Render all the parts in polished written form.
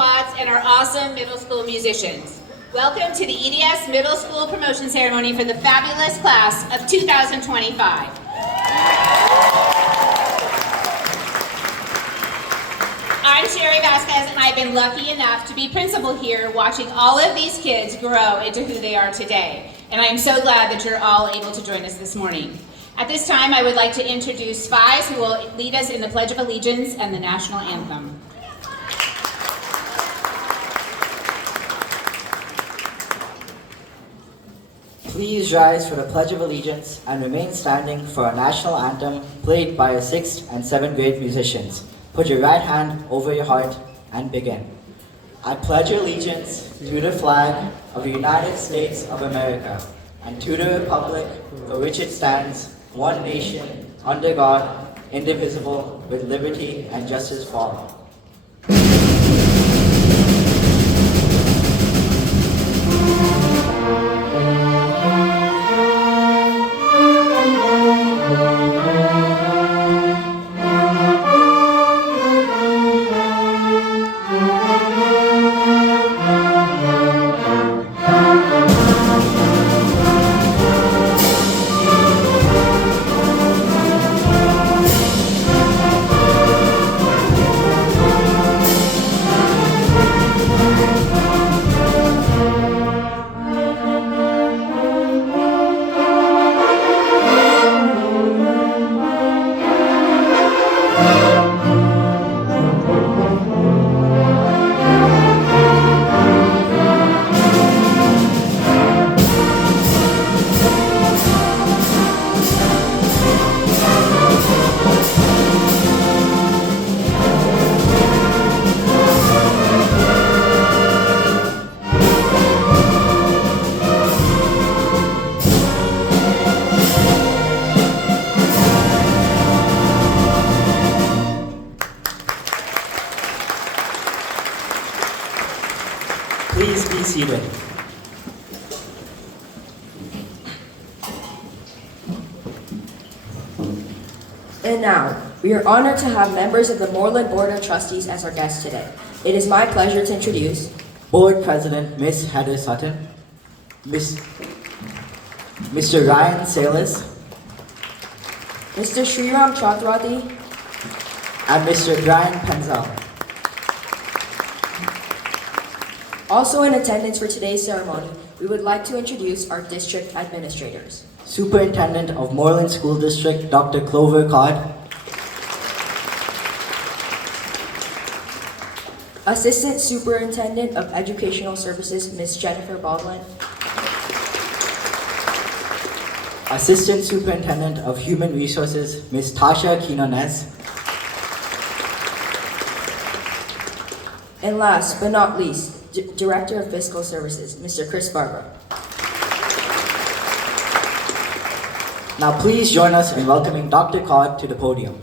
quads, and our awesome middle school musicians. Welcome to the EDS Middle School Promotion Ceremony for the fabulous class of 2025. I'm Sherry Vasquez, and I've been lucky enough to be principal here, watching all of these kids grow into who they are today. And I am so glad that you're all able to join us this morning. At this time, I would like to introduce Spies, who will lead us in the Pledge of Allegiance and the National Anthem. Please rise for the Pledge of Allegiance and remain standing for our national anthem played by our 6th and 7th grade musicians. Put your right hand over your heart and begin. I pledge allegiance to the flag of the United States of America and to the republic for which it stands, one nation, under God, indivisible, with liberty and justice for all. Please be seated. And now, we are honored to have members of the Moreland Board of Trustees as our guests today. It is my pleasure to introduce Board President Ms. Heather Sutton, Mr. Ryan Salas, Mr. Sriram Chakravarti, and Mr. Brian Penzel. Also in attendance for today's ceremony, we would like to introduce our district administrators. Superintendent of Moreland School District, Dr. Clover Codd. Assistant Superintendent of Educational Services, Ms. Jennifer Baldwin. Assistant Superintendent of Human Resources, Ms. Tasha Quinones. And last but not least, Director of Fiscal Services, Mr. Chris Barber. Now please join us in welcoming Dr. Codd to the podium.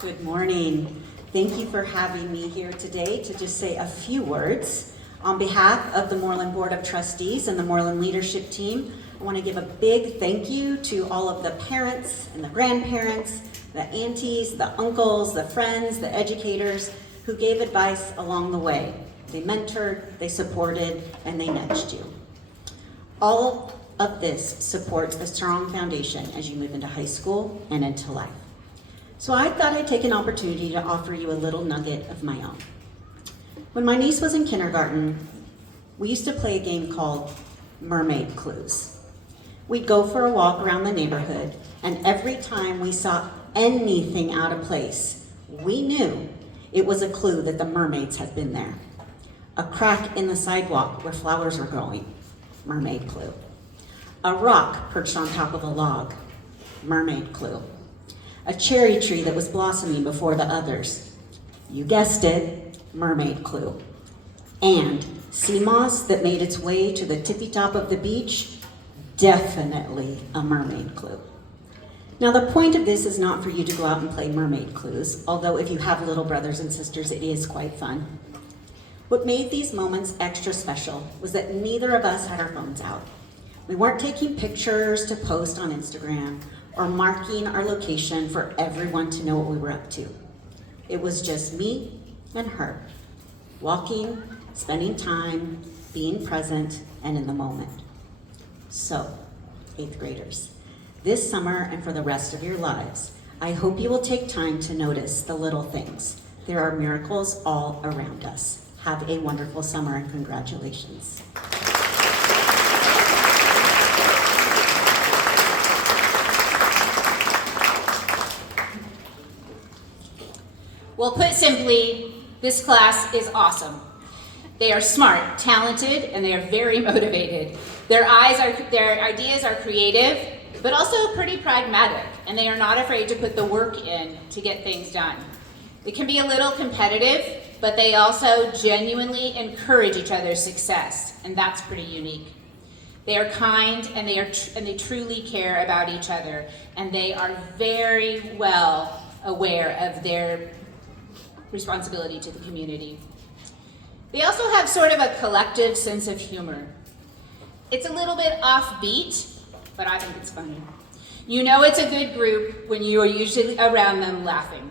Good morning. Thank you for having me here today to just say a few words. On behalf of the Moreland Board of Trustees and the Moreland Leadership Team, I want to give a big thank you to all of the parents and the grandparents, the aunties, the uncles, the friends, the educators who gave advice along the way. They mentored, they supported, and they nudged you. All of this supports a strong foundation as you move into high school and into life. So I thought I'd take an opportunity to offer you a little nugget of my own. When my niece was in kindergarten, we used to play a game called Mermaid Clues. We'd go for a walk around the neighborhood, and every time we saw anything out of place, we knew it was a clue that the mermaids had been there. A crack in the sidewalk where flowers were growing, mermaid clue. A rock perched on top of a log, mermaid clue. A cherry tree that was blossoming before the others, you guessed it, mermaid clue. And sea moss that made its way to the tippy top of the beach, definitely a mermaid clue. Now the point of this is not for you to go out and play mermaid clues, although if you have little brothers and sisters, it is quite fun. What made these moments extra special was that neither of us had our phones out. We weren't taking pictures to post on Instagram or marking our location for everyone to know what we were up to. It was just me and her, walking, spending time, being present, and in the moment. So, 8th graders, this summer and for the rest of your lives, I hope you will take time to notice the little things. There are miracles all around us. Have a wonderful summer and congratulations. Well, put simply, this class is awesome. They are smart, talented, and they are very motivated. Their ideas are creative, but also pretty pragmatic, and they are not afraid to put the work in to get things done. They can be a little competitive, but they also genuinely encourage each other's success, and that's pretty unique. They are kind, and they truly care about each other, and they are very well aware of their responsibility to the community. They also have sort of a collective sense of humor. It's a little bit offbeat, but I think it's funny. You know it's a good group when you are usually around them laughing.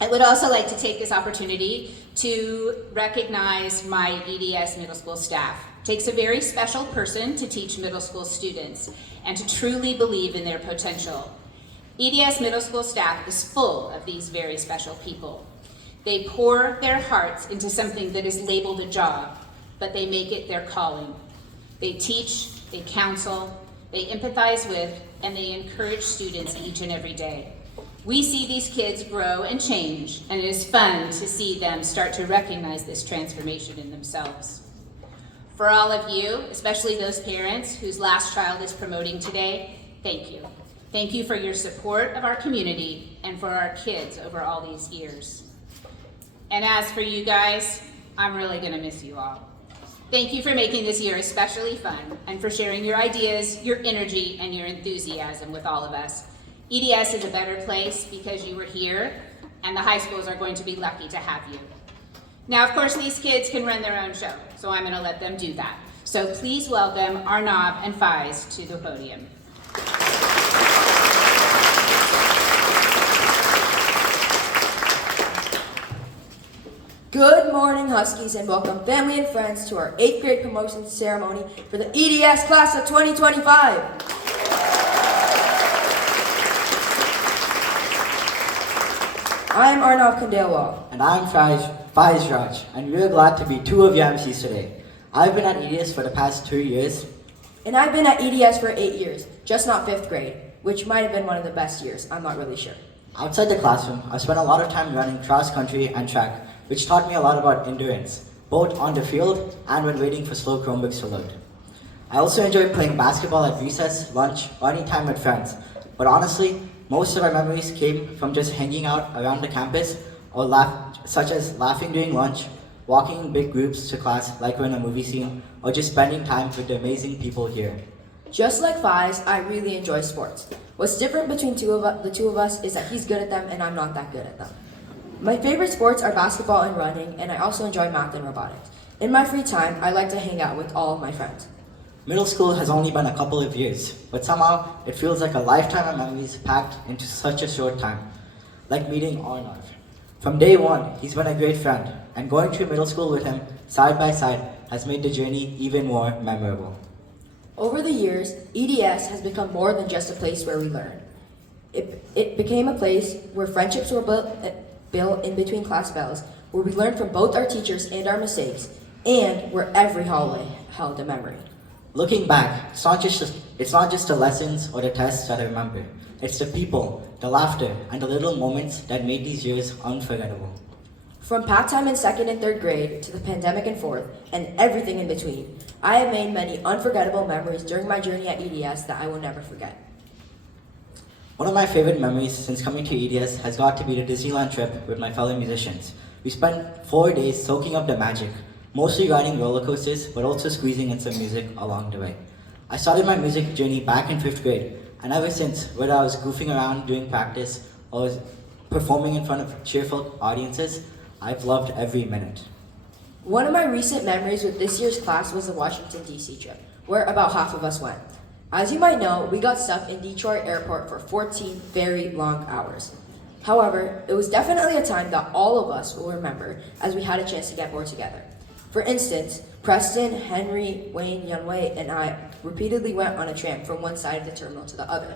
I would also like to take this opportunity to recognize my EDS middle school staff. It takes a very special person to teach middle school students and to truly believe in their potential. EDS middle school staff is full of these very special people. They pour their hearts into something that is labeled a job, but they make it their calling. They teach, they counsel, they empathize with, and they encourage students each and every day. We see these kids grow and change, and it is fun to see them start to recognize this transformation in themselves. For all of you, especially those parents whose last child is promoting today, thank you. Thank you for your support of our community and for our kids over all these years. And as for you guys, I'm really gonna miss you all. Thank you for making this year especially fun and for sharing your ideas, your energy, and your enthusiasm with all of us. EDS is a better place because you were here, and the high schools are going to be lucky to have you. Now, of course, these kids can run their own show, so I'm gonna let them do that. So please welcome Arnav and Faiz to the podium. Good morning, Huskies, and welcome family and friends to our 8th grade promotion ceremony for the EDS class of 2025. I'm Arnav Khandelwal. And I'm Faiz Raj, and we're glad to be two of your MCs today. I've been at EDS for the past 2 years. And I've been at EDS for 8 years, just not 5th grade, which might have been one of the best years, I'm not really sure. Outside the classroom, I've spent a lot of time running cross country and track, which taught me a lot about endurance, both on the field and when waiting for slow Chromebooks to load. I also enjoy playing basketball at recess, lunch, or any time with friends. But honestly, most of our memories came from just hanging out around the campus, or such as laughing during lunch, walking in big groups to class like we're in a movie scene, or just spending time with the amazing people here. Just like Faiz, I really enjoy sports. What's different between the two of us is that he's good at them and I'm not that good at them. My favorite sports are basketball and running, and I also enjoy math and robotics. In my free time, I like to hang out with all of my friends. Middle school has only been a couple of years, but somehow it feels like a lifetime of memories packed into such a short time. Like meeting Arnav. From day one, he's been a great friend, and going through middle school with him, side by side, has made the journey even more memorable. Over the years, EDS has become more than just a place where we learn. It became a place where friendships were built in between class bells, where we learned from both our teachers and our mistakes, and where every hallway held a memory. Looking back, it's not just the lessons or the tests that I remember. It's the people, the laughter, and the little moments that made these years unforgettable. From pack time in 2nd and 3rd grade to the pandemic in 4th, and everything in between, I have made many unforgettable memories during my journey at EDS that I will never forget. One of my favorite memories since coming to EDS has got to be the Disneyland trip with my fellow musicians. We spent 4 days soaking up the magic, mostly riding roller coasters, but also squeezing in some music along the way. I started my music journey back in 5th grade, and ever since, whether I was goofing around doing practice or was performing in front of cheerful audiences, I've loved every minute. One of my recent memories with this year's class was the Washington, D.C. trip, where about half of us went. As you might know, we got stuck in Detroit Airport for 14 very long hours. However, it was definitely a time that all of us will remember as we had a chance to get more together. For instance, Preston, Henry, Wayne, Yunwei, and I repeatedly went on a tram from one side of the terminal to the other.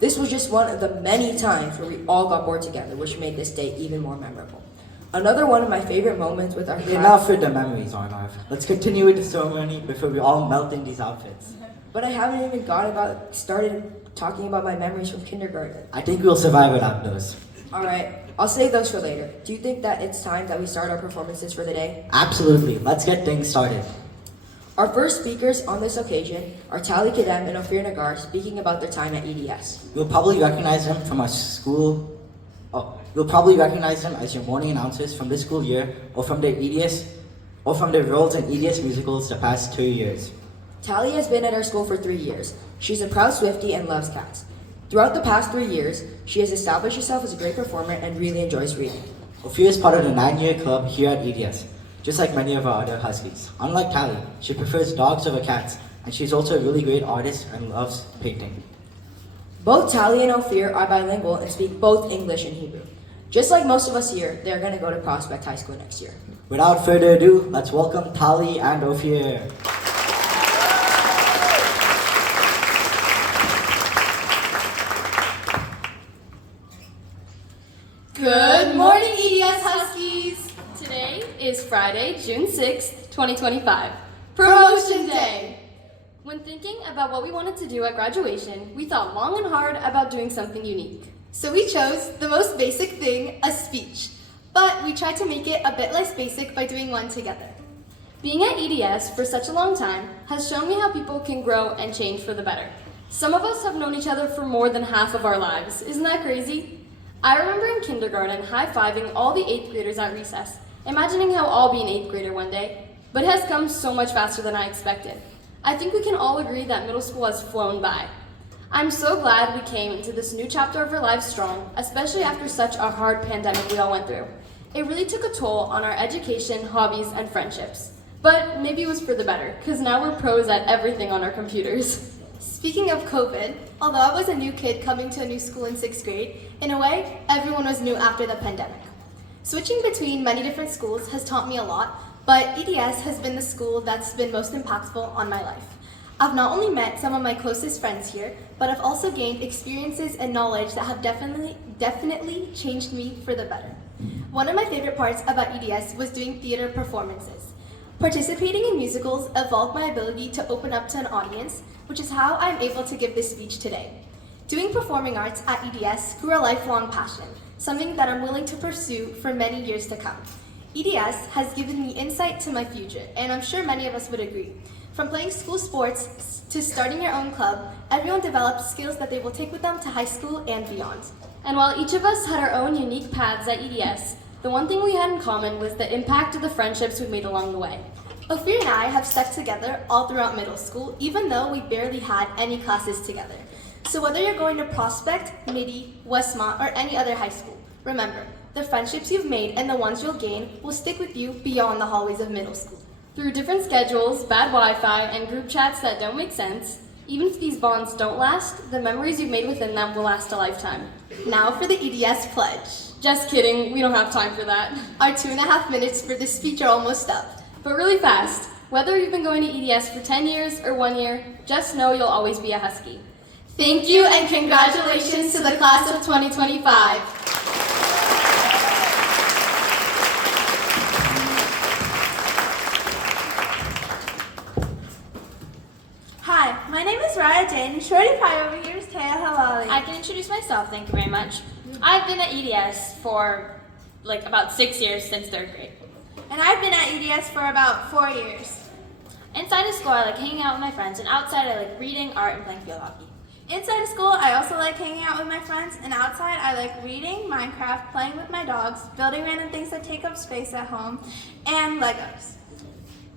This was just one of the many times where we all got bored together, which made this day even more memorable. Another one of my favorite moments with our class... Enough with the memories, Arnav. Let's continue with the ceremony before we all melt in these outfits. But I haven't even started talking about my memories from kindergarten. I think we'll survive without those. Alright, I'll save those for later. Do you think that it's time that we start our performances for the day? Absolutely. Let's get things started. Our first speakers on this occasion are Tali Kadem and Ophir Nagar speaking about their time at EDS. You'll probably recognize them from our school... You'll probably recognize them as your morning announcers from this school year or from their roles in EDS musicals the past 2 years. Tali has been at our school for 3 years. She's a proud Swiftie and loves cats. Throughout the past 3 years, she has established herself as a great performer and really enjoys reading. Ophir is part of the 9-year club here at EDS, just like many of our other Huskies. Unlike Tali, she prefers dogs over cats, and she's also a really great artist and loves painting. Both Tali and Ophir are bilingual and speak both English and Hebrew. Just like most of us here, they're going to go to Prospect High School next year. Without further ado, let's welcome Tali and Ophir. Good morning, EDS Huskies! Today is Friday, June 6th, 2025. Promotion Day! When thinking about what we wanted to do at graduation, we thought long and hard about doing something unique. So we chose the most basic thing, a speech. But we tried to make it a bit less basic by doing one together. Being at EDS for such a long time has shown me how people can grow and change for the better. Some of us have known each other for more than half of our lives. Isn't that crazy? I remember in kindergarten high-fiving all the 8th graders at recess, imagining how I'll be an 8th grader one day. But it has come so much faster than I expected. I think we can all agree that middle school has flown by. I'm so glad we came into this new chapter of our lives strong, especially after such a hard pandemic we all went through. It really took a toll on our education, hobbies, and friendships. But maybe it was for the better, because now we're pros at everything on our computers. Speaking of COVID, although I was a new kid coming to a new school in 6th grade, in a way, everyone was new after the pandemic. Switching between many different schools has taught me a lot, but EDS has been the school that's been most impactful on my life. I've not only met some of my closest friends here, but I've also gained experiences and knowledge that have definitely changed me for the better. One of my favorite parts about EDS was doing theater performances. Participating in musicals evolved my ability to open up to an audience, which is how I'm able to give this speech today. Doing performing arts at EDS grew a lifelong passion, something that I'm willing to pursue for many years to come. EDS has given me insight to my future, and I'm sure many of us would agree. From playing school sports to starting your own club, everyone develops skills that they will take with them to high school and beyond. And while each of us had our own unique paths at EDS, the one thing we had in common was the impact of the friendships we made along the way. Ophir and I have stuck together all throughout middle school, even though we barely had any classes together. So whether you're going to Prospect, Midi, Westmont, or any other high school, remember, the friendships you've made and the ones you'll gain will stick with you beyond the hallways of middle school. Through different schedules, bad Wi-Fi, and group chats that don't make sense, even if these bonds don't last, the memories you've made within them will last a lifetime. Now for the EDS pledge. Just kidding, we don't have time for that. Our 2.5 minutes for this speech are almost up. But really fast, whether you've been going to EDS for 10 years or 1 year, just know you'll always be a Husky. Thank you and congratulations to the class of 2025. Hi, my name is Raya Jane, and Shorty Pie over here is Taya Halali. I can introduce myself, thank you very much. I've been at EDS for about 6 years, since 3rd grade. And I've been at EDS for about 4 years. Inside of school, I like hanging out with my friends, and outside, I like reading, art, and playing field hockey. Inside of school, I also like hanging out with my friends, and outside, I like reading, Minecraft, playing with my dogs, building random things that take up space at home, and Legos.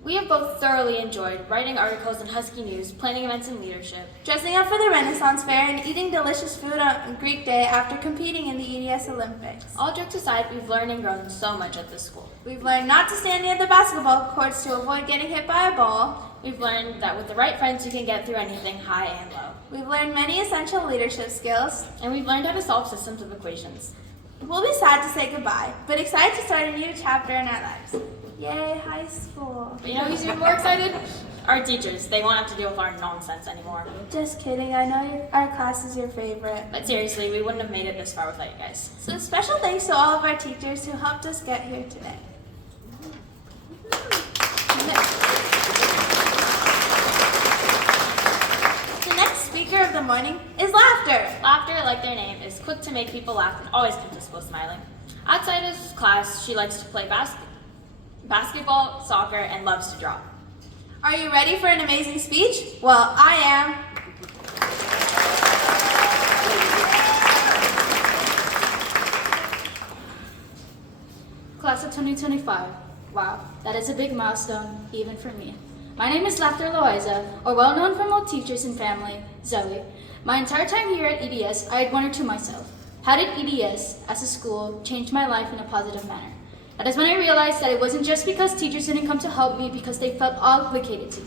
We have both thoroughly enjoyed writing articles in Husky News, planning events in leadership. Dressing up for the Renaissance Fair and eating delicious food on Greek Day after competing in the EDS Olympics. All jokes aside, we've learned and grown so much at this school. We've learned not to stand near the basketball courts to avoid getting hit by a ball. We've learned that with the right friends, you can get through anything, high and low. We've learned many essential leadership skills. And we've learned how to solve systems of equations. We'll be sad to say goodbye, but excited to start a new chapter in our lives. Yay, high school. But you know who's even more excited? Our teachers. They won't have to deal with our nonsense anymore. Just kidding, I know our class is your favorite. But seriously, we wouldn't have made it this far without you guys. So special thanks to all of our teachers who helped us get here today. The next speaker of the morning is Laughter. Laughter, like their name, is quick to make people laugh and always keeps us both smiling. Outside of class, she likes to play basketball, soccer, and loves to draw. Are you ready for an amazing speech? Well, I am. Class of 2025. Wow, that is a big milestone, even for me. My name is Laughter Loaiza, or well known from all teachers and family, Zoe. My entire time here at EDS, I had wondered to myself, how did EDS, as a school, change my life in a positive manner? That is when I realized that it wasn't just because teachers didn't come to help me because they felt obligated to,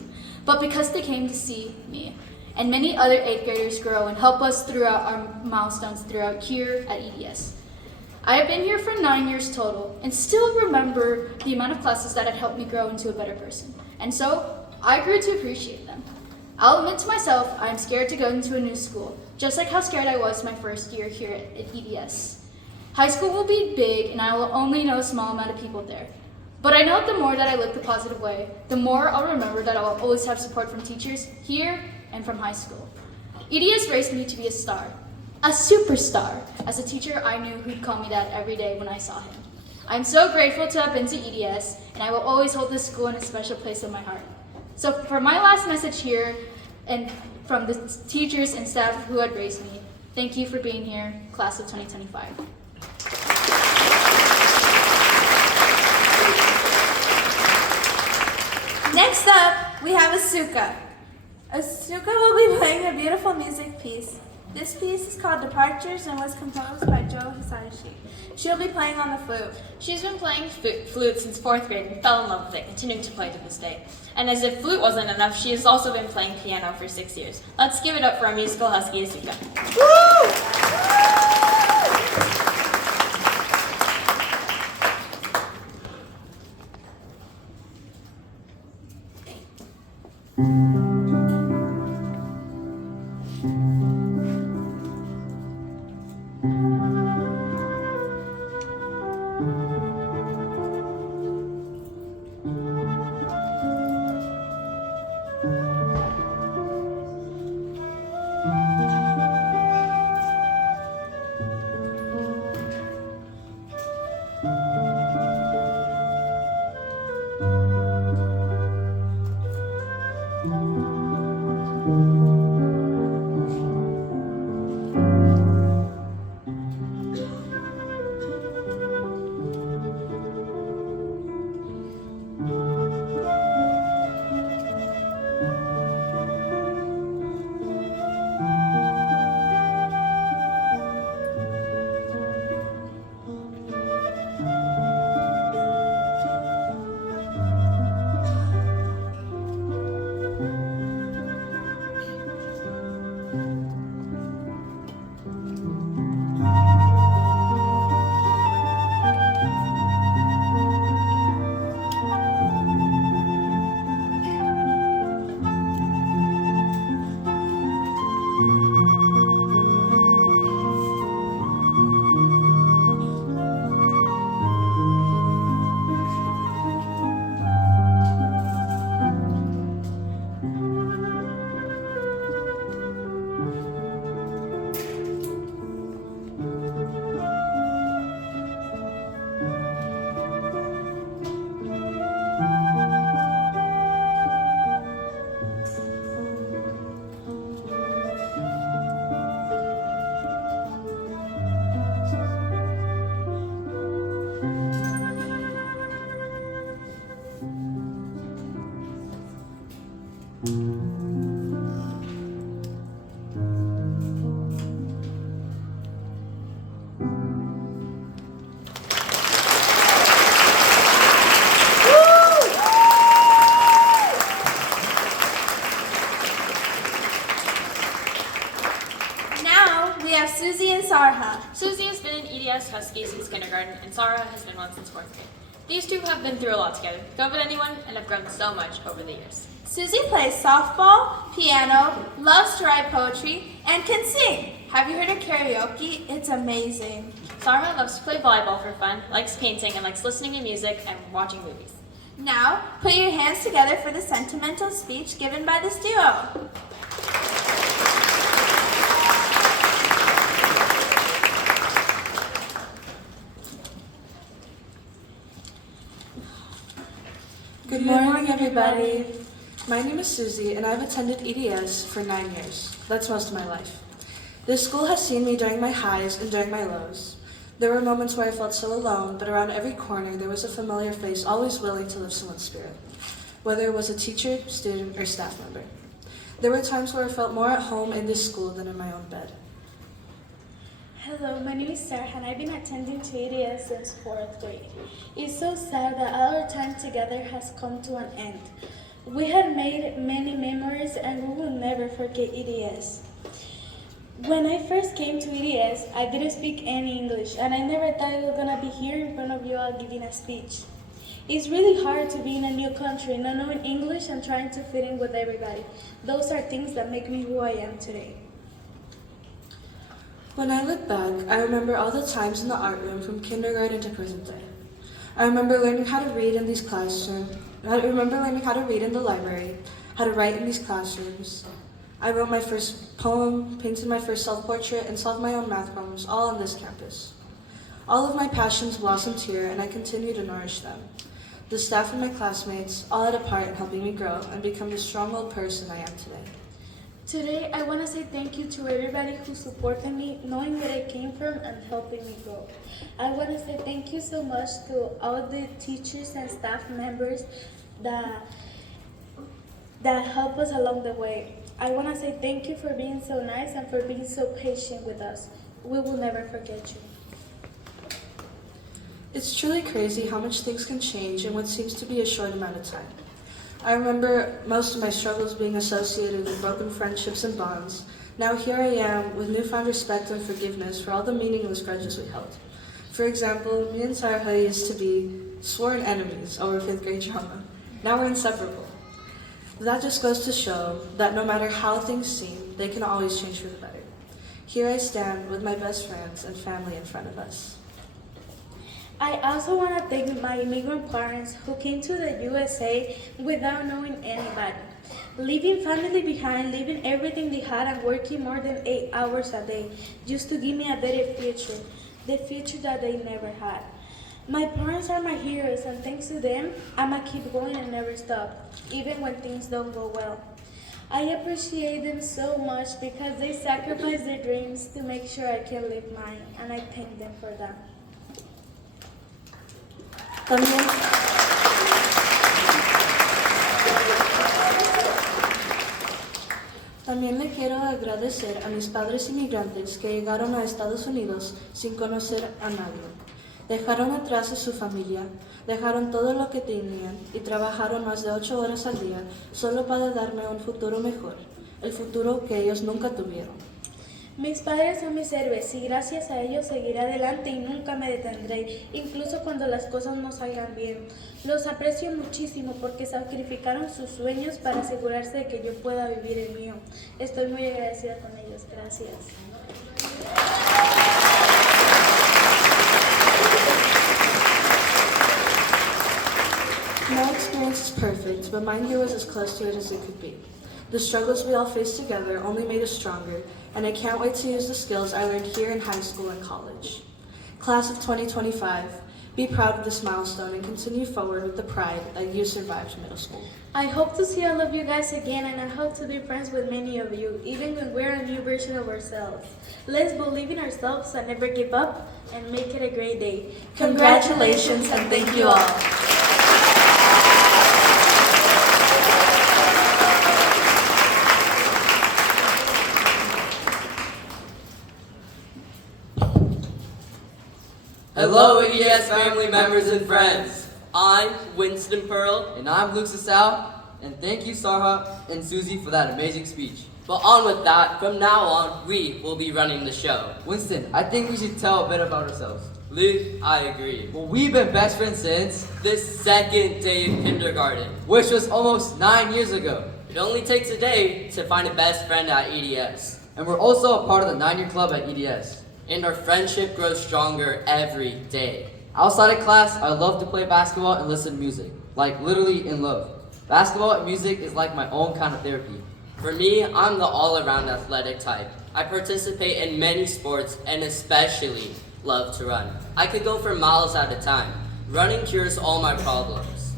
but because they came to see me and many other 8th graders grow and help us throughout our milestones throughout here at EDS. I have been here for 9 years total and still remember the amount of classes that had helped me grow into a better person. And so, I grew to appreciate them. I'll admit to myself, I am scared to go into a new school, just like how scared I was my first year here at EDS. High school will be big and I will only know a small amount of people there. But I know the more that I look the positive way, the more I'll remember that I'll always have support from teachers here and from high school. EDS raised me to be a star, a superstar. As a teacher, I knew who'd call me that every day when I saw him. I'm so grateful to have been to EDS, and I will always hold this school in a special place in my heart. So for my last message here, and from the teachers and staff who had raised me, thank you for being here, class of 2025. Next up, we have Asuka. Asuka will be playing a beautiful music piece. This piece is called Departures and was composed by Joe Hisashi. She'll be playing on the flute. She's been playing flute since 4th grade and fell in love with it, continuing to play to this day. And as if flute wasn't enough, she has also been playing piano for 6 years. Let's give it up for our musical husky, Asuka. Now we have Susie and Sarha. Susie has been in EDS Husky since kindergarten, and Sarah has been one since 4th grade. These two have been through a lot together, go with anyone, and have grown so much over the years. Susie plays softball, piano, loves to write poetry, and can sing. Have you heard of karaoke? It's amazing. Sarah loves to play volleyball for fun, likes painting, and likes listening to music and watching movies. Now, put your hands together for the sentimental speech given by this duo. Good morning, everybody. My name is Susie, and I've attended EDS for 9 years. That's most of my life. This school has seen me during my highs and during my lows. There were moments where I felt so alone, but around every corner there was a familiar face always willing to lift someone's spirit, whether it was a teacher, student, or staff member. There were times where I felt more at home in this school than in my own bed. Hello, my name is Sarah and I've been attending to EDS since 4th grade. It's so sad that our time together has come to an end. We had made many memories and we will never forget EDS. When I first came to EDS, I didn't speak any English and I never thought I was going to be here in front of you all giving a speech. It's really hard to be in a new country, not knowing English and trying to fit in with everybody. Those are things that make me who I am today. When I look back, I remember all the times in the art room from kindergarten to present day. I remember learning how to read in these classrooms. I remember learning how to read in the library, how to write in these classrooms. I wrote my first poem, painted my first self-portrait, and solved my own math problems, all on this campus. All of my passions blossomed here, and I continue to nourish them. The staff and my classmates all had a part in helping me grow and become the strong old person I am today. Today, I want to say thank you to everybody who supported me, knowing where I came from and helping me grow. I want to say thank you so much to all the teachers and staff members that help us along the way. I want to say thank you for being so nice and for being so patient with us. We will never forget you. It's truly crazy how much things can change in what seems to be a short amount of time. I remember most of my struggles being associated with broken friendships and bonds. Now here I am with newfound respect and forgiveness for all the meaningless grudges we held. For example, me and Sarah used to be sworn enemies over 5th grade drama. Now we're inseparable. That just goes to show that no matter how things seem, they can always change for the better. Here I stand with my best friends and family in front of us. I also want to thank my immigrant parents who came to the USA without knowing anybody. Leaving family behind, leaving everything they had and working more than 8 hours a day just to give me a better future, the future that they never had. My parents are my heroes and thanks to them, I'ma keep going and never stop, even when things don't go well. I appreciate them so much because they sacrifice their dreams to make sure I can live mine, and I thank them for that. También le quiero agradecer a mis padres inmigrantes que llegaron a Estados Unidos sin conocer a nadie. Dejaron atrás a su familia, dejaron todo lo que tenían y trabajaron más de 8 horas al día solo para darme un futuro mejor, el futuro que ellos nunca tuvieron. Mis padres son mis héroes y gracias a ellos seguiré adelante y nunca me detendré, incluso cuando las cosas no salgan bien. Los aprecio muchísimo porque sacrificaron sus sueños para asegurarse de que yo pueda vivir el mío. Estoy muy agradecida con ellos. Gracias. No experience is perfect, but mine here was as close to it as it could be. The struggles we all faced together only made us stronger, and I can't wait to use the skills I learned here in high school and college. Class of 2025, be proud of this milestone and continue forward with the pride that you survived middle school. I hope to see all of you guys again, and I hope to be friends with many of you, even when we're a new version of ourselves. Let's believe in ourselves and never give up, and make it a great day. Congratulations and thank you all. Hello, EDS family members and friends. I'm Winston Pearl. And I'm Luke Sasau. And thank you, Sarha and Susie, for that amazing speech. But on with that, from now on, we will be running the show. Winston, I think we should tell a bit about ourselves. Luke, I agree. Well, we've been best friends since The second day of kindergarten. which was almost 9 years ago. It only takes a day to find a best friend at EDS. And we're also a part of the 9-year club at EDS. And our friendship grows stronger every day. Outside of class, I love to play basketball and listen to music. Like, literally in love. Basketball and music is like my own kind of therapy. For me, I'm the all-around athletic type. I participate in many sports and especially love to run. I could go for miles at a time. Running cures all my problems.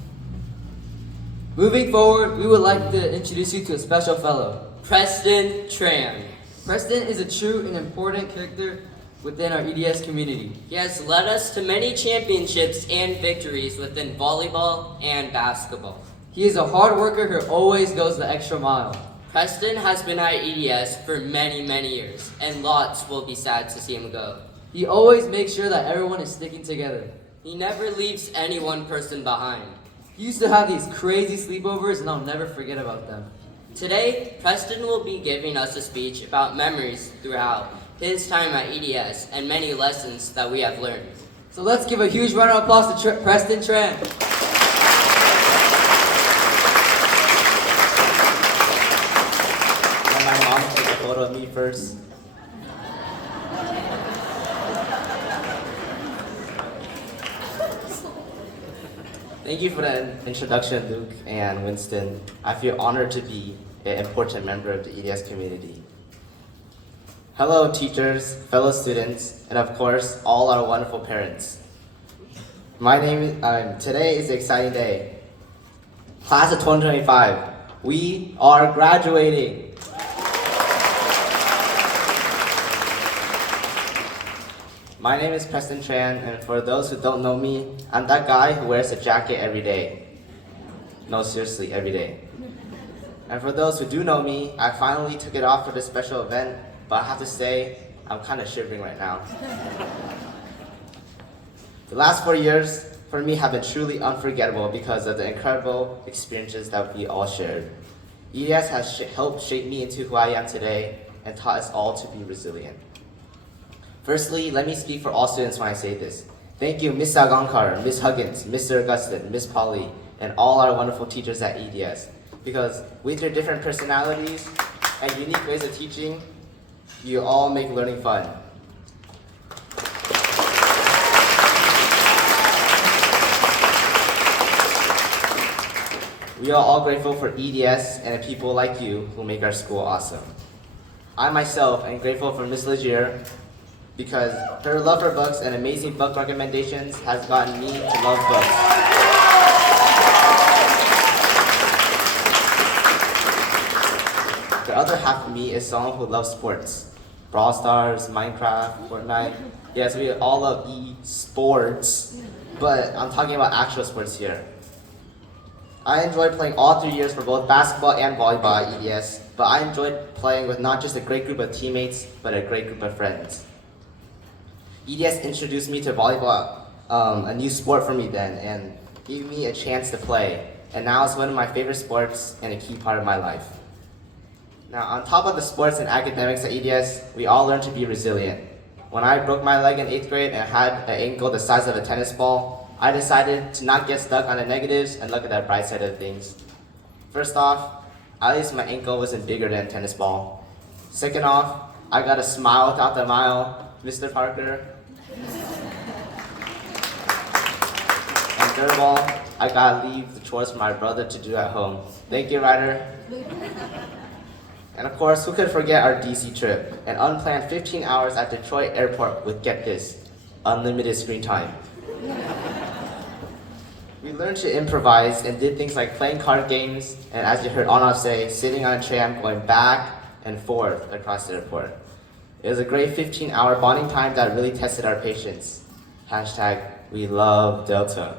Moving forward, we would like to introduce you to a special fellow. Preston Tran. Preston is a true and important character within our EDS community. He has led us to many championships and victories within volleyball and basketball. He is a hard worker who always goes the extra mile. Preston has been at EDS for many, many years, and lots will be sad to see him go. He always makes sure that everyone is sticking together. He never leaves any one person behind. He used to have these crazy sleepovers, and I'll never forget about them. Today, Preston will be giving us a speech about memories throughout his time at EDS and many lessons that we have learned. So let's give a huge round of applause to Preston Tran. Can my mom take a photo of me first? Thank you for that introduction, Luke and Winston. I feel honored to be an important member of the EDS community. Hello, teachers, fellow students, and of course, all our wonderful parents. Today is an exciting day. Class of 2025, we are graduating. My name is Preston Tran, and for those who don't know me, I'm that guy who wears a jacket every day. No, seriously, every day. And for those who do know me, I finally took it off for this special event, but I have to say, I'm kind of shivering right now. The last 4 years for me have been truly unforgettable because of the incredible experiences that we all shared. EDS has helped shape me into who I am today and taught us all to be resilient. Firstly, let me speak for all students when I say this. Thank you, Ms. Sagankar, Ms. Huggins, Mr. Augustin, Ms. Polly, and all our wonderful teachers at EDS. Because with your different personalities and unique ways of teaching, you all make learning fun. We are all grateful for EDS and people like you who make our school awesome. I myself am grateful for Ms. Legier because her love for books and amazing book recommendations has gotten me to love books. The other half of me is someone who loves sports. Brawl Stars, Minecraft, Fortnite. Yes, we all love sports, but I'm talking about actual sports here. I enjoyed playing all 3 years for both basketball and volleyball at EDS, but I enjoyed playing with not just a great group of teammates, but a great group of friends. EDS introduced me to volleyball, a new sport for me then, and gave me a chance to play. And now it's one of my favorite sports and a key part of my life. Now, on top of the sports and academics at EDS, we all learned to be resilient. When I broke my leg in 8th grade and had an ankle the size of a tennis ball, I decided to not get stuck on the negatives and look at the bright side of things. First off, at least my ankle wasn't bigger than a tennis ball. Second off, I got a smile without the mile, Mr. Parker. And third of all, I gotta leave the chores for my brother to do at home. Thank you, Ryder. And of course, who could forget our DC trip? An unplanned 15 hours at Detroit Airport with, get this, unlimited screen time. We learned to improvise and did things like playing card games, and as you heard Anna say, sitting on a tram going back and forth across the airport. It was a great 15-hour bonding time that really tested our patience. Hashtag, we love Delta.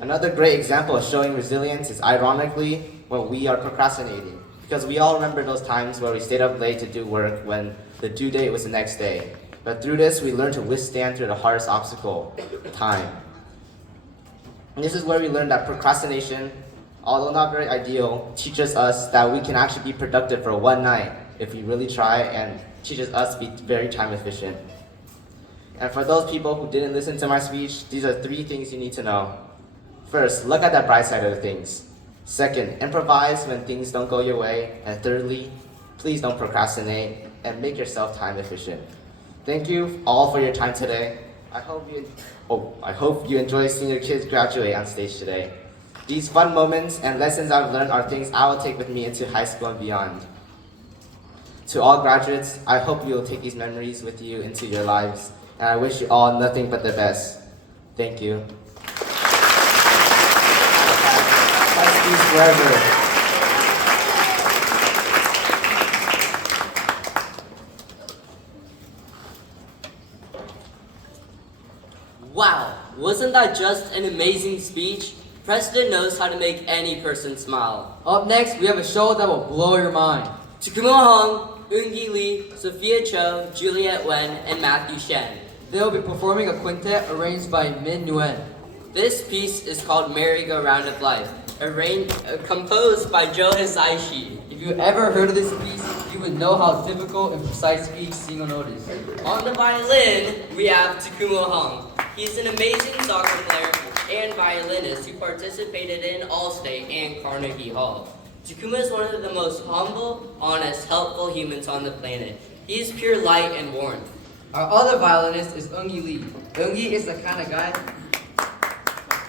Another great example of showing resilience is ironically when we are procrastinating. Because we all remember those times where we stayed up late to do work when the due date was the next day. But through this, we learn to withstand through the hardest obstacle, time. And this is where we learn that procrastination, although not very ideal, teaches us that we can actually be productive for one night if we really try, and teaches us to be very time efficient. And for those people who didn't listen to my speech, these are 3 things you need to know. First, look at the bright side of the things. Second, improvise when things don't go your way. And thirdly, please don't procrastinate and make yourself time efficient. Thank you all for your time today. I hope you enjoy seeing your kids graduate on stage today. These fun moments and lessons I've learned are things I will take with me into high school and beyond. To all graduates, I hope you will take these memories with you into your lives, and I wish you all nothing but the best. Thank you. Peace forever. Wow, wasn't that just an amazing speech? Preston knows how to make any person smile. Up next, we have a show that will blow your mind. Takuma Hong, Eungi Lee, Sophia Cho, Juliet Wen, and Matthew Shen. They will be performing a quintet arranged by Min Nguyen. This piece is called Merry-Go-Round of Life, composed by Joe Hisaishi. If you ever heard of this piece, you would know how difficult and precise each single note is. On the violin, we have Takuma Hong. He's an amazing soccer player and violinist who participated in Allstate and Carnegie Hall. Takuma is one of the most humble, honest, helpful humans on the planet. He is pure light and warmth. Our other violinist is Eungi Lee. Eungi is the kind of guy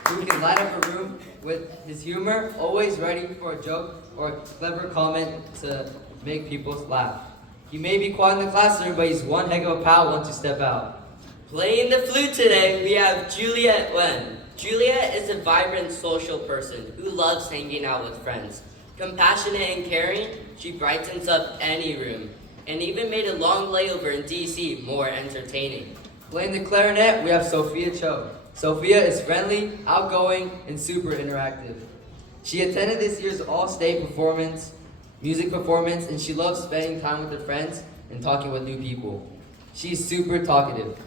who can light up a room with his humor, always ready for a joke or a clever comment to make people laugh. He may be quiet in the classroom, but he's one heck of a pal once you step out. Playing the flute today, we have Juliet Wen. Juliet is a vibrant social person who loves hanging out with friends. Compassionate and caring, she brightens up any room, and even made a long layover in DC more entertaining. Playing the clarinet, we have Sophia Cho. Sophia is friendly, outgoing, and super interactive. She attended this year's All-State music performance, and she loves spending time with her friends and talking with new people. She's super talkative.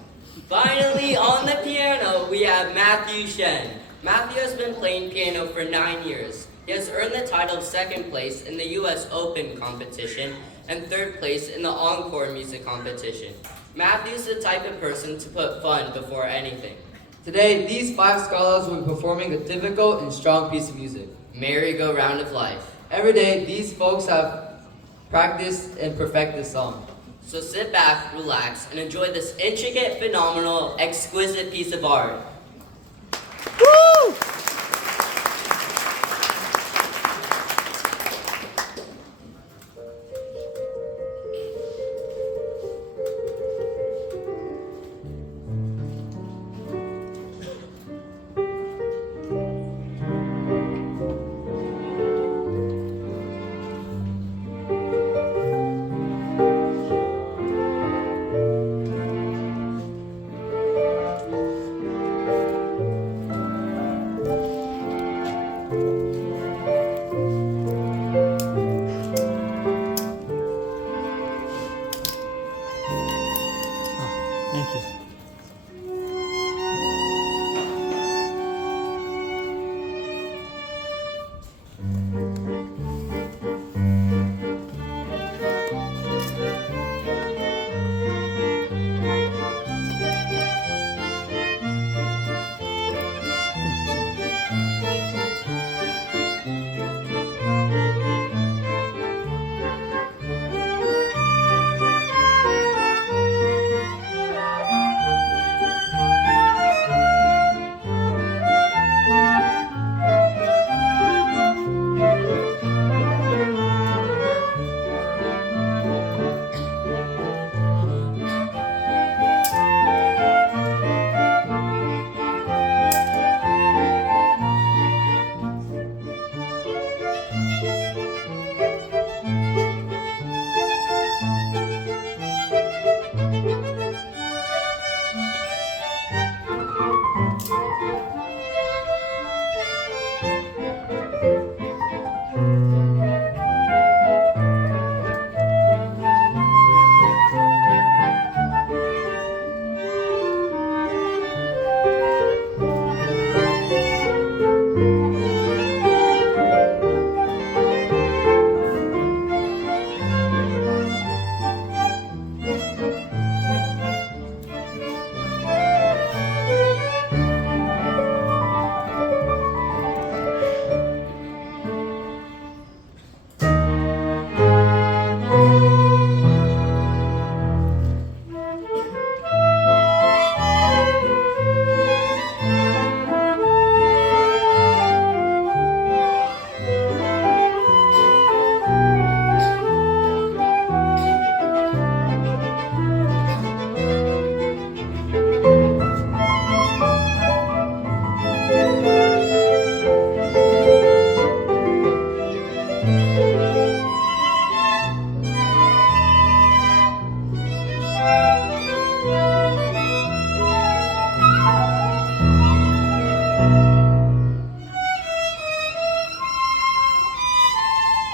Finally, on the piano, we have Matthew Shen. Matthew has been playing piano for 9 years. He has earned the title of 2nd place in the U.S. Open competition and 3rd place in the Encore music competition. Matthew is the type of person to put fun before anything. Today, these 5 scholars will be performing a difficult and strong piece of music. Merry-Go-Round of Life. Every day, these folks have practiced and perfected this song. So sit back, relax, and enjoy this intricate, phenomenal, exquisite piece of art. Woo!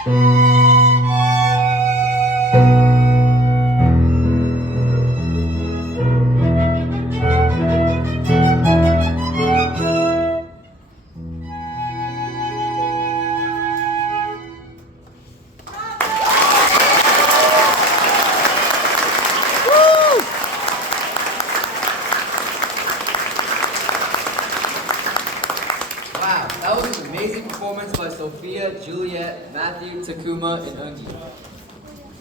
Wow, that was an amazing performance by Sophia, Juliet, Matthew, Takuma, and Ungi.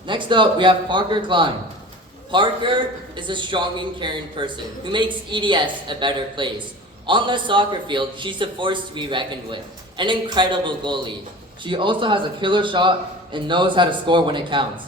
Next up, we have Parker Klein. Parker is a strong and caring person who makes EDS a better place. On the soccer field, she's a force to be reckoned with, an incredible goalie. She also has a killer shot and knows how to score when it counts.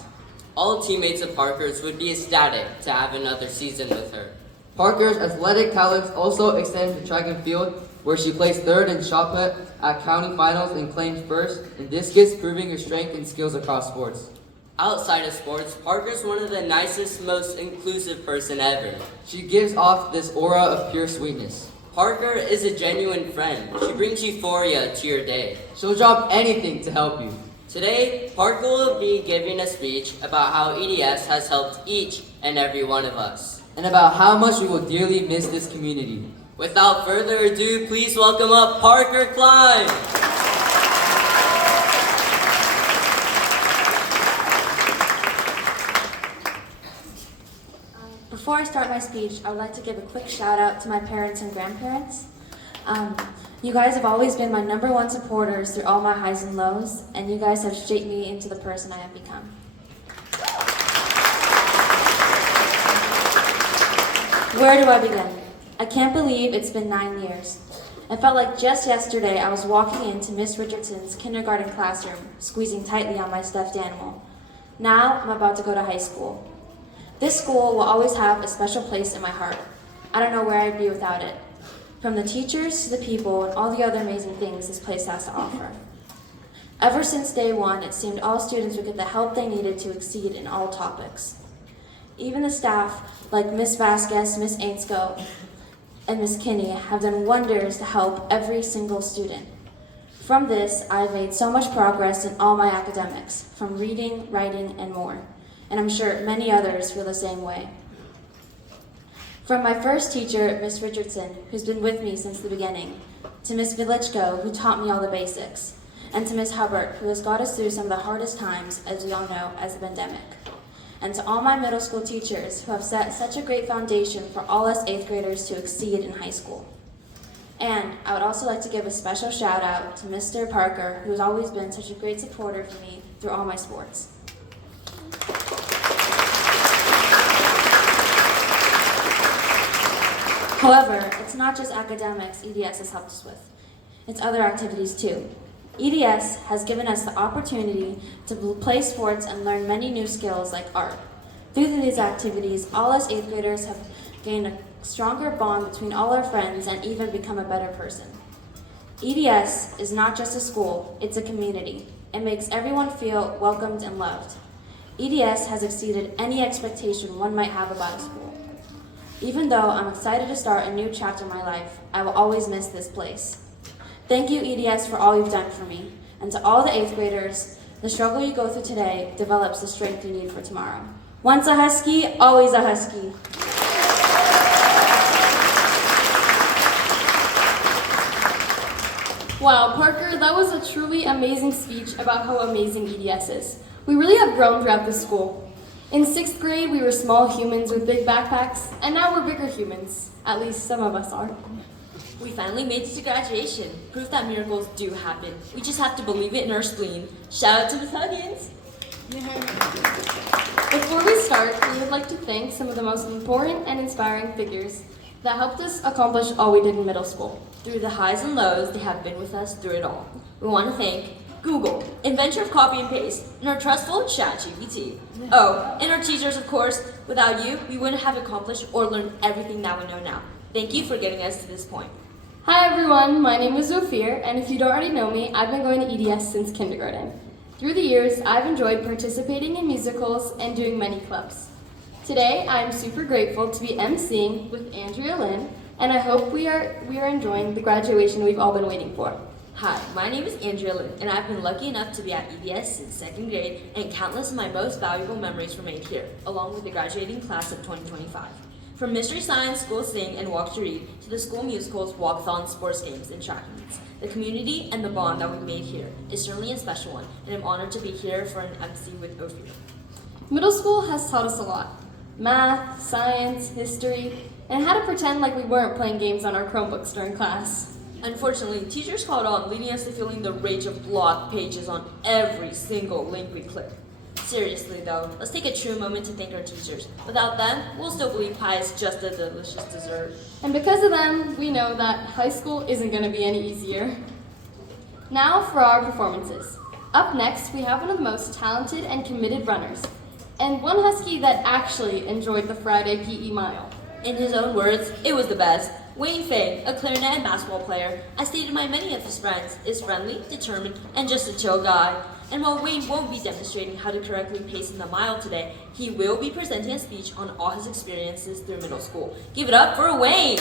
All teammates of Parker's would be ecstatic to have another season with her. Parker's athletic talents also extend to track and field, where she placed third in shot put at county finals and claimed first in discus, proving her strength and skills across sports. Outside of sports, Parker's one of the nicest, most inclusive person ever. She gives off this aura of pure sweetness. Parker is a genuine friend. She brings euphoria to your day. She'll drop anything to help you. Today, Parker will be giving a speech about how EDS has helped each and every one of us. And about how much we will dearly miss this community. Without further ado, please welcome up Parker Klein. Before I start my speech, I would like to give a quick shout out to my parents and grandparents. You guys have always been my #1 supporters through all my highs and lows, and you guys have shaped me into the person I have become. Where do I begin? I can't believe it's been 9 years. It felt like just yesterday I was walking into Miss Richardson's kindergarten classroom, squeezing tightly on my stuffed animal. Now I'm about to go to high school. This school will always have a special place in my heart. I don't know where I'd be without it. From the teachers to the people and all the other amazing things this place has to offer. Ever since day one, it seemed all students would get the help they needed to exceed in all topics. Even the staff, like Miss Vasquez, Miss Ainsko, and Miss Kinney, have done wonders to help every single student. From this, I've made so much progress in all my academics, from reading, writing, and more. And I'm sure many others feel the same way. From my first teacher, Miss Richardson, who's been with me since the beginning, to Miss Velichko, who taught me all the basics, and to Miss Hubbard, who has got us through some of the hardest times, as we all know, as the pandemic. And to all my middle school teachers who have set such a great foundation for all us 8th graders to exceed in high school. And I would also like to give a special shout out to Mr. Parker, who has always been such a great supporter for me through all my sports. However, it's not just academics EDS has helped us with. It's other activities too. EDS has given us the opportunity to play sports and learn many new skills like art. Through these activities, all us 8th graders have gained a stronger bond between all our friends and even become a better person. EDS is not just a school, it's a community. It makes everyone feel welcomed and loved. EDS has exceeded any expectation one might have about a school. Even though I'm excited to start a new chapter in my life, I will always miss this place. Thank you, EDS, for all you've done for me. And to all the 8th graders, the struggle you go through today develops the strength you need for tomorrow. Once a Husky, always a Husky. Wow, Parker, that was a truly amazing speech about how amazing EDS is. We really have grown throughout this school. In 6th grade, we were small humans with big backpacks, and now we're bigger humans. At least some of us are. We finally made it to graduation. Proof that miracles do happen. We just have to believe it in our spleen. Shout out to Ms. Huggins. Before we start, we would like to thank some of the most important and inspiring figures that helped us accomplish all we did in middle school. Through the highs and lows, they have been with us through it all. We want to thank Google, inventor of copy and paste, and our trustful ChatGPT. Oh, and our teachers, of course. Without you, we wouldn't have accomplished or learned everything that we know now. Thank you for getting us to this point. Hi everyone, my name is Zofir, and if you don't already know me, I've been going to EDS since kindergarten. Through the years, I've enjoyed participating in musicals and doing many clubs. Today, I'm super grateful to be emceeing with Andrea Lynn, and I hope we are enjoying the graduation we've all been waiting for. Hi, my name is Andrea Lynn, and I've been lucky enough to be at EDS since second grade, and countless of my most valuable memories were made here, along with the graduating class of 2025. From Mystery Science, School Sing, and Walk to Read, to the school musicals, walkathons, sports games, and track meets, the community and the bond that we made here is certainly a special one, and I'm honored to be here for an MC with Ophir. Middle school has taught us a lot. Math, science, history, and how to pretend like we weren't playing games on our Chromebooks during class. Unfortunately, teachers caught on, leading us to feeling the rage of block pages on every single link we click. Seriously though, let's take a true moment to thank our teachers. Without them, we'll still believe pie is just a delicious dessert. And because of them, we know that high school isn't going to be any easier. Now for our performances. Up next, we have one of the most talented and committed runners, and one Husky that actually enjoyed the Friday PE mile. In his own words, it was the best. Wayne Fay, a clarinet and basketball player, as stated by many of his friends, is friendly, determined, and just a chill guy. And while Wayne won't be demonstrating how to correctly pace in the mile today, he will be presenting a speech on all his experiences through middle school. Give it up for Wayne!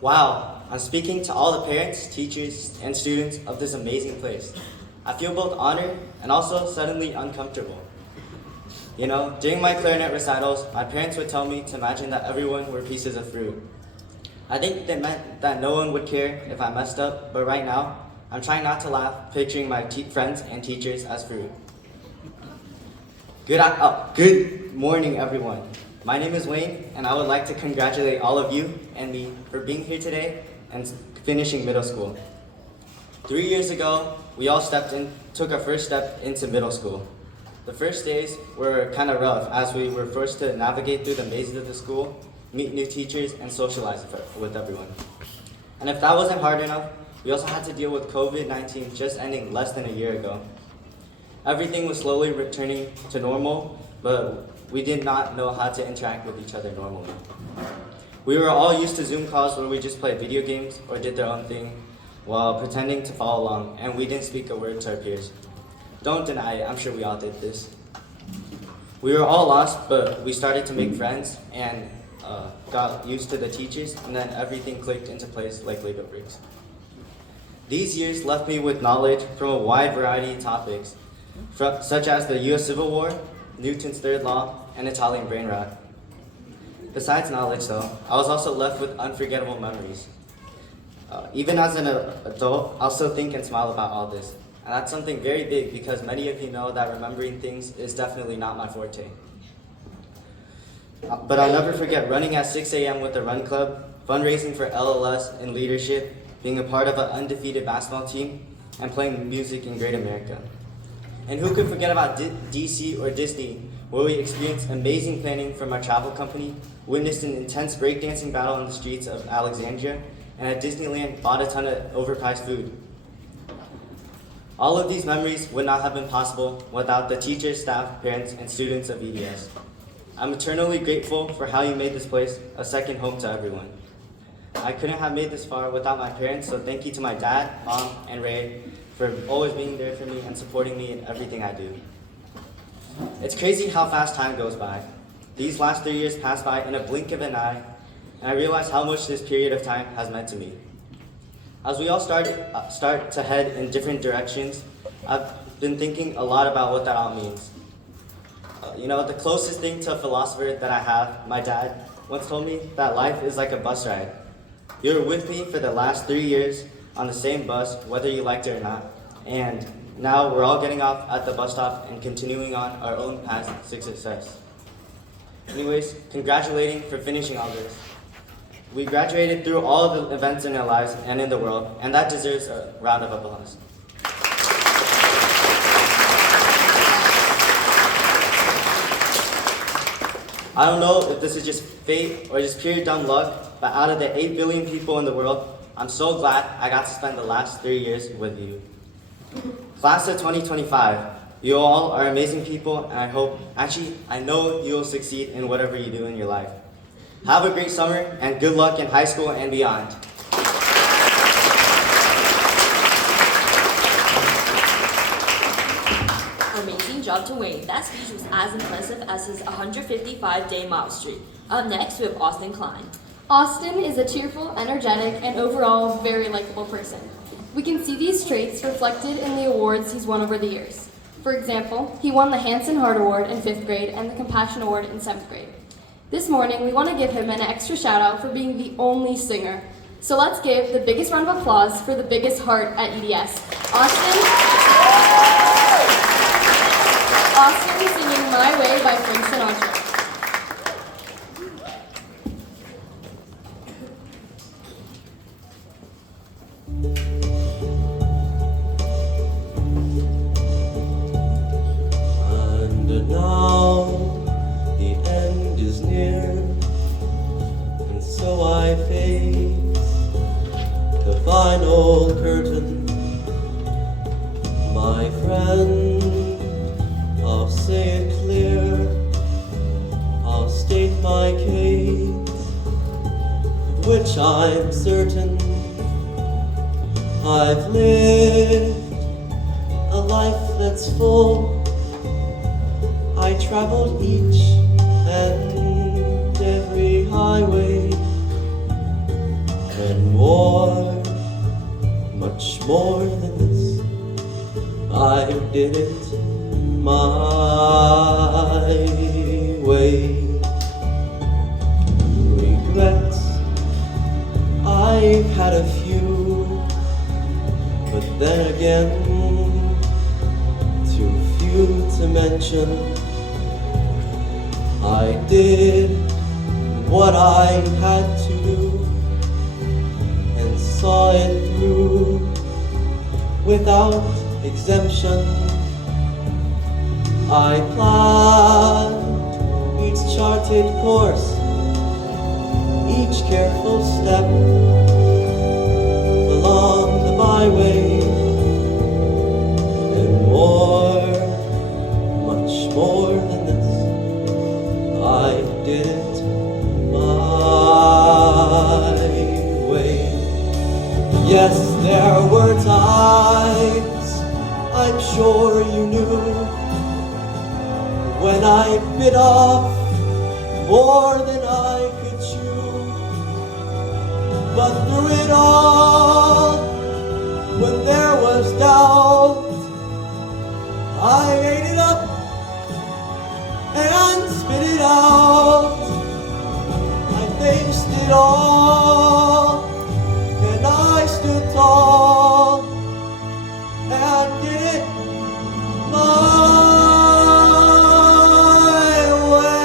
Wow, I'm speaking to all the parents, teachers, and students of this amazing place. I feel both honored and also suddenly uncomfortable. You know, during my clarinet recitals, my parents would tell me to imagine that everyone were pieces of fruit. I think they meant that no one would care if I messed up, but right now, I'm trying not to laugh, picturing my friends and teachers as fruit. Good morning, everyone. My name is Wayne, and I would like to congratulate all of you and me for being here today and finishing middle school. 3 years ago, we all took our first step into middle school. The first days were kind of rough as we were forced to navigate through the mazes of the school, meet new teachers, and socialize with everyone. And if that wasn't hard enough, we also had to deal with COVID-19 just ending less than a year ago. Everything was slowly returning to normal, but we did not know how to interact with each other normally. We were all used to Zoom calls where we just played video games or did their own thing while pretending to follow along, and we didn't speak a word to our peers. Don't deny it, I'm sure we all did this. We were all lost, but we started to make friends and got used to the teachers, and then everything clicked into place like Lego bricks. These years left me with knowledge from a wide variety of topics, such as the US Civil War, Newton's third law, and Italian brain rot. Besides knowledge though, I was also left with unforgettable memories. Even as an adult, I'll still think and smile about all this. And that's something very big because many of you know that remembering things is definitely not my forte. But I'll never forget running at 6 a.m. with the Run Club, fundraising for LLS and leadership, being a part of an undefeated basketball team, and playing music in Great America. And who could forget about DC or Disney, where we experienced amazing planning from our travel company, witnessed an intense breakdancing battle in the streets of Alexandria, and at Disneyland bought a ton of overpriced food. All of these memories would not have been possible without the teachers, staff, parents, and students of EDS. I'm eternally grateful for how you made this place a second home to everyone. I couldn't have made this far without my parents, so thank you to my dad, mom, and Ray for always being there for me and supporting me in everything I do. It's crazy how fast time goes by. These last 3 years passed by in a blink of an eye, and I realized how much this period of time has meant to me. As we all start to head in different directions, I've been thinking a lot about what that all means. The closest thing to a philosopher that I have, my dad, once told me that life is like a bus ride. You were with me for the last 3 years on the same bus, whether you liked it or not, and now we're all getting off at the bus stop and continuing on our own path to success. Anyways, congratulating for finishing all this. We graduated through all of the events in our lives and in the world, and that deserves a round of applause. I don't know if this is just fate or just pure dumb luck, but out of the 8 billion people in the world, I'm so glad I got to spend the last 3 years with you. Class of 2025, you all are amazing people, and I know you'll succeed in whatever you do in your life. Have a great summer, and good luck in high school and beyond. Amazing job. job to Wayne. That speech was as impressive as his 155-day mile streak. Up next, we have Austin Klein. Austin is a cheerful, energetic, and overall very likable person. We can see these traits reflected in the awards he's won over the years. For example, he won the Hanson Hart Award in 5th grade and the Compassion Award in 7th grade. This morning, we want to give him an extra shout out for being the only singer. So let's give the biggest round of applause for the biggest heart at EDS. Austin singing My Way by Frank Sinatra. And now the end is near, and so I face the final curtain. My friend, I'll say it clear, I'll state my case, of which I'm certain. I've lived a life that's full. I traveled each and every highway, and more, much more than this, I did it my way. Regrets, I've had a few, but then again, too few to mention. I did what I had to do and saw it through without exemption. I planned each charted course, each careful step along the byway, and more, much more than this, I did it my way. Yes, there were times, I'm sure you knew, when I bit off more than I could chew. But through it all, when there was doubt, I ate it up and spit it out. I faced it all, and I stood tall and did it my way.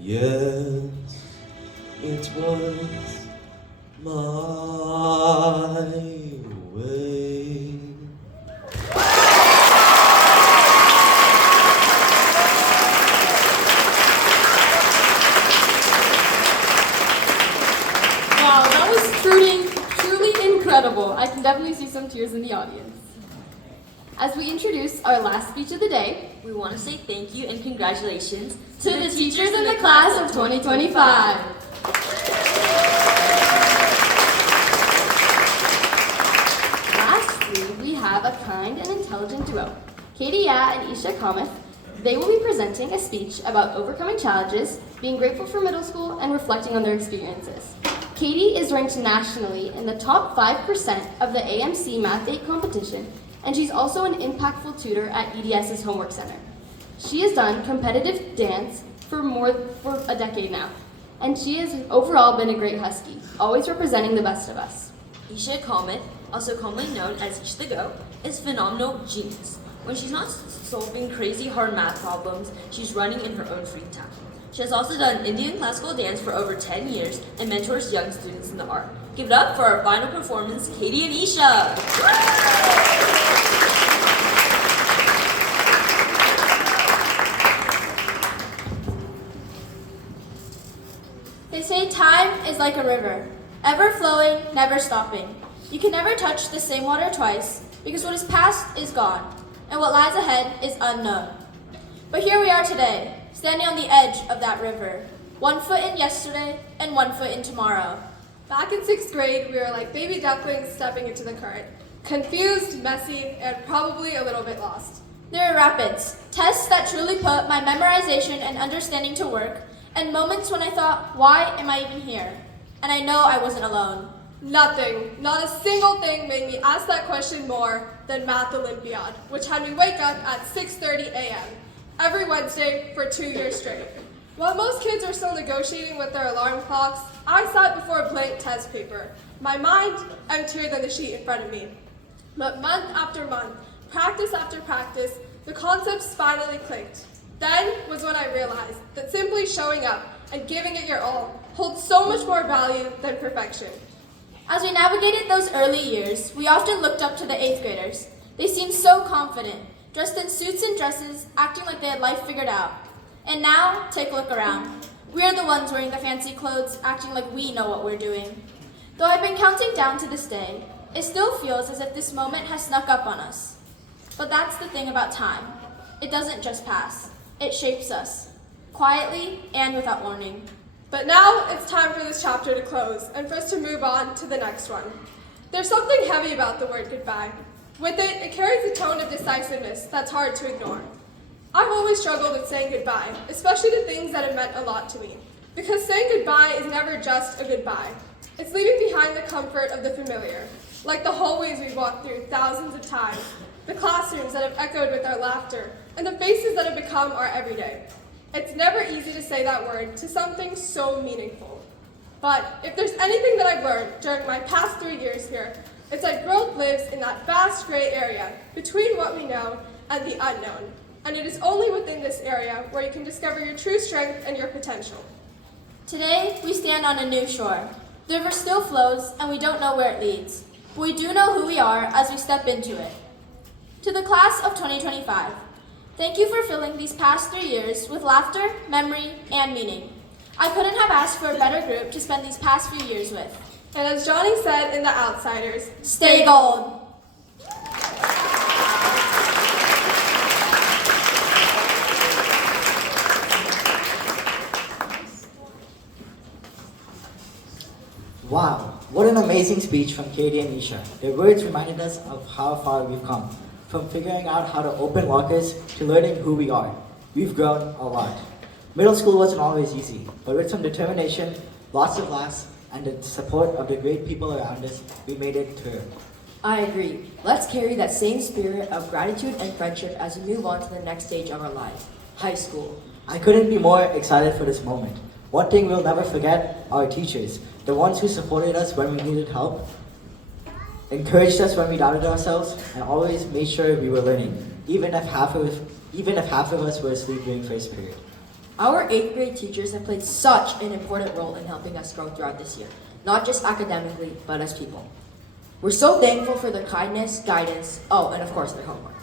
Yes, it was my way. Wow, that was truly incredible. I can definitely see some tears in the audience. As we introduce our last speech of the day, we want to say thank you and congratulations to the teachers in the class of 2025. Lastly, we have a kind and intelligent duo, Katie Ya and Isha Kameth. They will be presenting a speech about overcoming challenges, being grateful for middle school, and reflecting on their experiences. Katie is ranked nationally in the top 5% of the AMC Math 8 competition, and she's also an impactful tutor at EDS's Homework Center. She has done competitive dance for a decade now, and she has overall been a great Husky, always representing the best of us. Isha Kameth, also commonly known as Ish the Go, is phenomenal genius. When she's not solving crazy hard math problems, she's running in her own free time. She has also done Indian classical dance for over 10 years and mentors young students in the art. Give it up for our final performance, Katie and Isha. They say time is like a river, ever flowing, never stopping. You can never touch the same water twice, because what is past is gone, and what lies ahead is unknown. But here we are today, standing on the edge of that river, 1 foot in yesterday and 1 foot in tomorrow. Back in 6th grade, we were like baby ducklings stepping into the current. Confused, messy, and probably a little bit lost. There are rapids, tests that truly put my memorization and understanding to work, and moments when I thought, why am I even here? And I know I wasn't alone. Nothing, not a single thing made me ask that question more than Math Olympiad, which had me wake up at 6:30 a.m. every Wednesday for 2 years straight. While most kids are still negotiating with their alarm clocks, I sat before a blank test paper, my mind emptier than the sheet in front of me. But month after month, practice after practice, the concepts finally clicked. Then was when I realized that simply showing up and giving it your all holds so much more value than perfection. As we navigated those early years, we often looked up to the 8th graders. They seemed so confident, dressed in suits and dresses, acting like they had life figured out. And now, take a look around. We are the ones wearing the fancy clothes, acting like we know what we're doing. Though I've been counting down to this day, it still feels as if this moment has snuck up on us. But that's the thing about time. It doesn't just pass. It shapes us, quietly and without warning. But now it's time for this chapter to close and for us to move on to the next one. There's something heavy about the word goodbye. With it, it carries a tone of decisiveness that's hard to ignore. I've always struggled with saying goodbye, especially to things that have meant a lot to me. Because saying goodbye is never just a goodbye. It's leaving behind the comfort of the familiar, like the hallways we've walked through thousands of times, the classrooms that have echoed with our laughter, and the faces that have become our everyday. It's never easy to say that word to something so meaningful. But if there's anything that I've learned during my past 3 years here, it's that growth lives in that vast gray area between what we know and the unknown. And it is only within this area where you can discover your true strength and your potential. Today, we stand on a new shore. The river still flows, and we don't know where it leads. But we do know who we are as we step into it. To the class of 2025, thank you for filling these past 3 years with laughter, memory, and meaning. I couldn't have asked for a better group to spend these past few years with. And as Johnny said in The Outsiders, stay gold! Wow, what an amazing speech from Katie and Isha. Their words reminded us of how far we've come. From figuring out how to open lockers to learning who we are. We've grown a lot. Middle school wasn't always easy, but with some determination, lots of laughs, and the support of the great people around us, we made it through. I agree. Let's carry that same spirit of gratitude and friendship as we move on to the next stage of our lives, high school. I couldn't be more excited for this moment. One thing we'll never forget, our teachers, the ones who supported us when we needed help, encouraged us when we doubted ourselves, and always made sure we were learning, even if half of us were asleep during first period. Our 8th grade teachers have played such an important role in helping us grow throughout this year, not just academically, but as people. We're so thankful for their kindness, guidance, and of course their homework.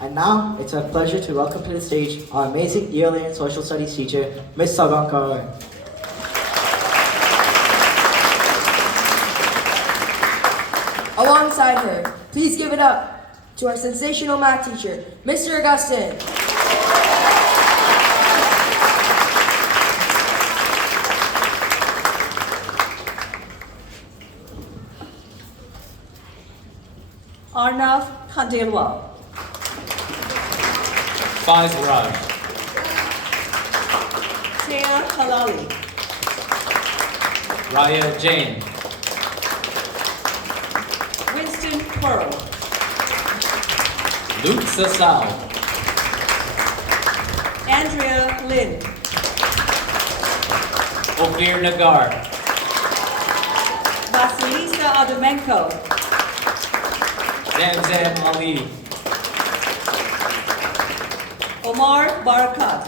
And now, it's a pleasure to welcome to the stage our amazing ELA and Social Studies teacher, Ms. Sagankar. Alongside her, please give it up to our sensational math teacher, Mr. Augustin. Arnav Khandelwal. Faiz Raj. Tia Halali. Raya Jain. Winston Pearl. Luke Sasal. Andrea Lynn. Ophir Nagar. Vasilisa Adumenko. Zamzam Ali. Omar Barakat.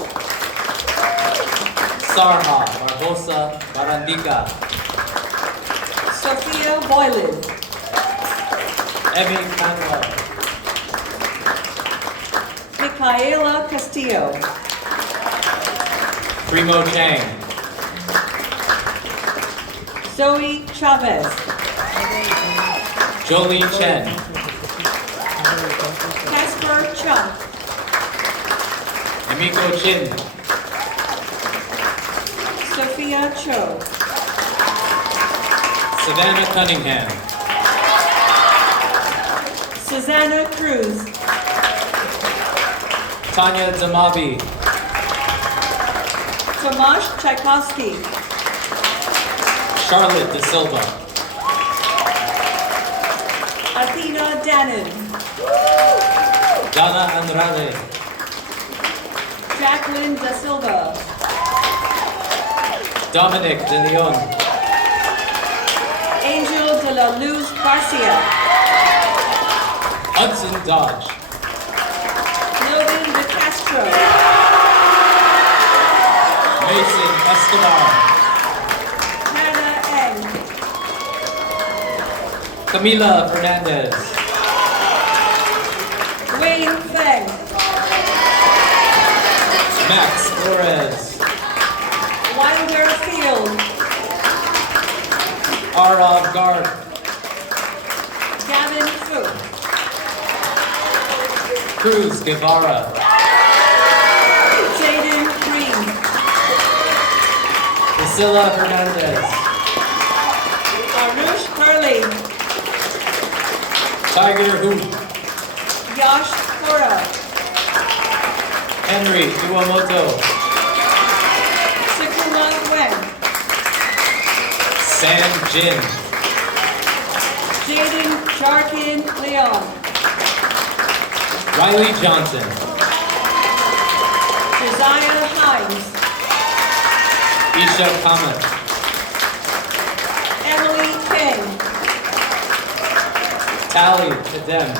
Sarha Barbosa Barandika. Sophia Boylan. Evan Manuel. Micaela Castillo. Primo Chang. Zoe Chavez. Jolie Chen. Casper Chung. Emiko Chin. Sophia Cho. Savannah Cunningham. Susanna Cruz. Tanya Zamabi. Tomasz Tchaikovsky. Charlotte De Silva. Athena Danon. Dana Andrade. Jacqueline Da Silva. Dominic De Leon. Angel de la Luz Garcia. Hudson Dodge. Logan De Castro. Mason Escobar. Hannah Eng. Camila Fernandez. Wayne Feng. Max Flores. Wilder Field. Arav Gard. Gavin Fook. Cruz Guevara. Jaden Green. Priscilla Hernandez. Arush Hurley. Tiger Hoop. Yash Kora. Henry Iwamoto. Sakuma Wen. Sam Jin. Jaden Jarkin Leon. Riley Johnson. Josiah Hines. Isha Kamat. Emily King. Tally Tadem.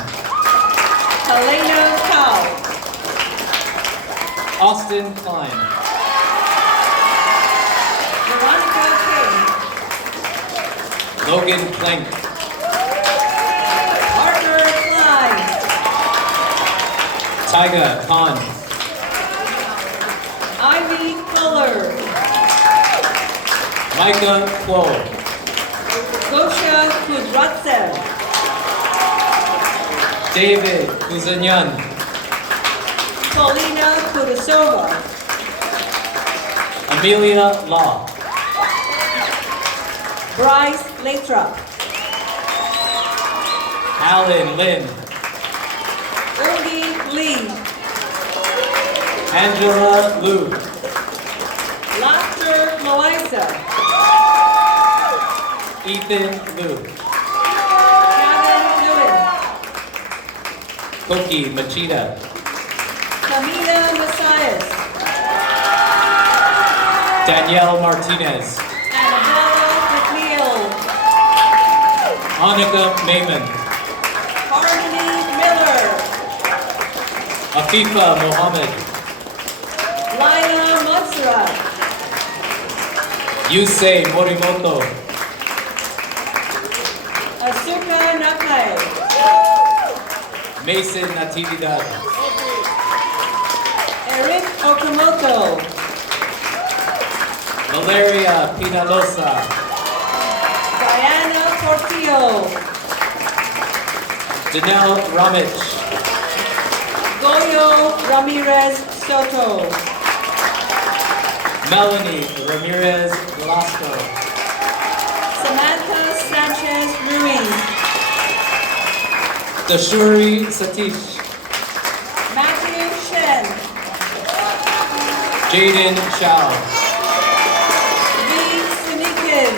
Helena Cow. Austin Klein. Veronica King. Logan Plank. Arthur Klein. Tyga Khan. Ivy Fuller. Micah Klo. Gosha Kudratsev. David Kuzanyan. Paulina Kudasova. Amelia Law. Bryce Lathrop. Alan Lynn. Ernie Lee. Angela Liu. Laughter Loiza. Ethan Liu. Gavin Lewin. Koki Machida. Camila Messias. Danielle Martinez. Annabella McNeil. Annika Mayman. Harmony Miller. Afifa Mohammed. Lila Montserrat. Yusei Morimoto. Asuka Nakai. Mason Natividad. Eric Okamoto. Valeria Pinalosa. Diana Portillo. Janelle Ramich. Goyo Ramirez Soto. Melanie Ramirez Velasco. Samantha Sanchez Ruiz. Dashuri Satish. Matthew Shen. Jaden Chow. Lee Sunikin.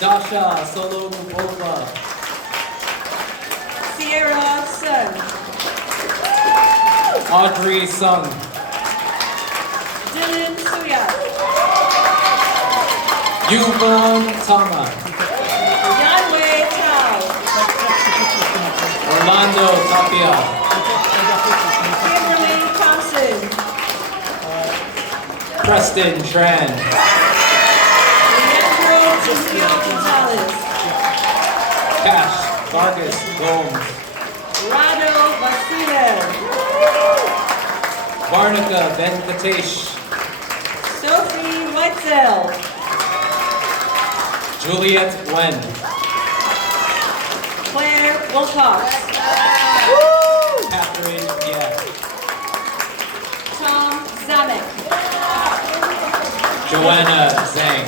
Dasha Solomubova. Sierra Sun. Audrey Sung. Dylan Suya. Yubon Tama. Yanwei Tao. Orlando Tapia. Kimberly Thompson. Preston Tran. Leandro Gisio Gonzalez. Cash Vargas Gomes. Rado Vasilev. Varnica Venkatesh. Sophie Weitzel. Juliet Wen. Wilcox. Catherine, yeah. Tom Zamek. Joanna Zhang.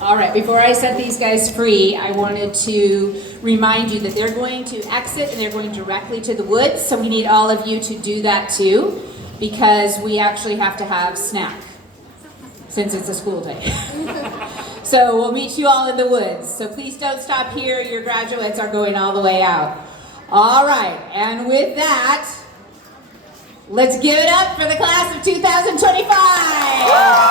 All right, before I set these guys free, I wanted to remind you that they're going to exit and they're going directly to the woods, so we need all of you to do that too, because we actually have to have snack, since it's a school day. So we'll meet you all in the woods, so please don't stop here, your graduates are going all the way out. All right, and with that, let's give it up for the class of 2025!